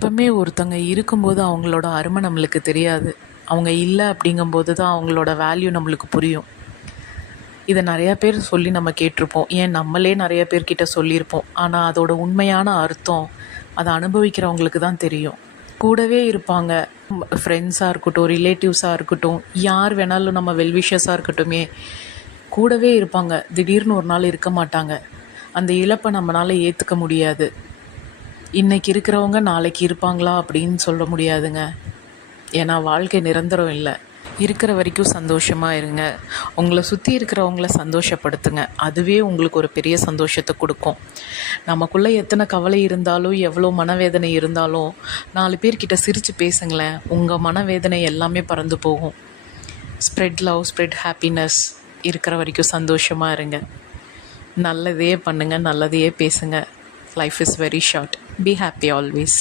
எப்பவுமே ஒருத்தங்க இருக்கும்போது அவங்களோட அருமை நம்மளுக்கு தெரியாது. அவங்க இல்லை அப்படிங்கும்போது தான் அவங்களோட வேல்யூ நம்மளுக்கு புரியும். இதை நிறையா பேர் சொல்லி நம்ம கேட்டிருப்போம். ஏன் நம்மளே நிறைய பேர்கிட்ட சொல்லியிருப்போம். ஆனால் அதோட உண்மையான அர்த்தம் அதை அனுபவிக்கிறவங்களுக்கு தான் தெரியும். கூடவே இருப்பாங்க. ஃப்ரெண்ட்ஸாக இருக்கட்டும், ரிலேட்டிவ்ஸாக இருக்கட்டும், யார் வேணாலும், நம்ம வெல்விஷஸாக இருக்கட்டுமே, கூடவே இருப்பாங்க. திடீர்னு ஒரு நாள் இருக்க மாட்டாங்க. அந்த இழப்பை நம்மளால் ஏற்றுக்க முடியாது. இன்றைக்கி இருக்கிறவங்க நாளைக்கு இருப்பாங்களா அப்படின்னு சொல்ல முடியாதுங்க. ஏன்னா வாழ்க்கை நிரந்தரம் இல்லை. இருக்கிற வரைக்கும் சந்தோஷமாக இருங்க. உங்களை சுற்றி இருக்கிறவங்கள சந்தோஷப்படுத்துங்க. அதுவே உங்களுக்கு ஒரு பெரிய சந்தோஷத்தை கொடுக்கும். நமக்குள்ளே எத்தனை கவலை இருந்தாலும், எவ்வளோ மனவேதனை இருந்தாலும், 4 பேர்கிட்ட சிரித்து பேசுங்களேன். உங்கள் மனவேதனை எல்லாமே பறந்து போகும். Spread love, spread happiness. இருக்கிற வரைக்கும் சந்தோஷமாக இருங்க. நல்லதையே பண்ணுங்கள், நல்லதையே பேசுங்க. Life is very short. Be happy always.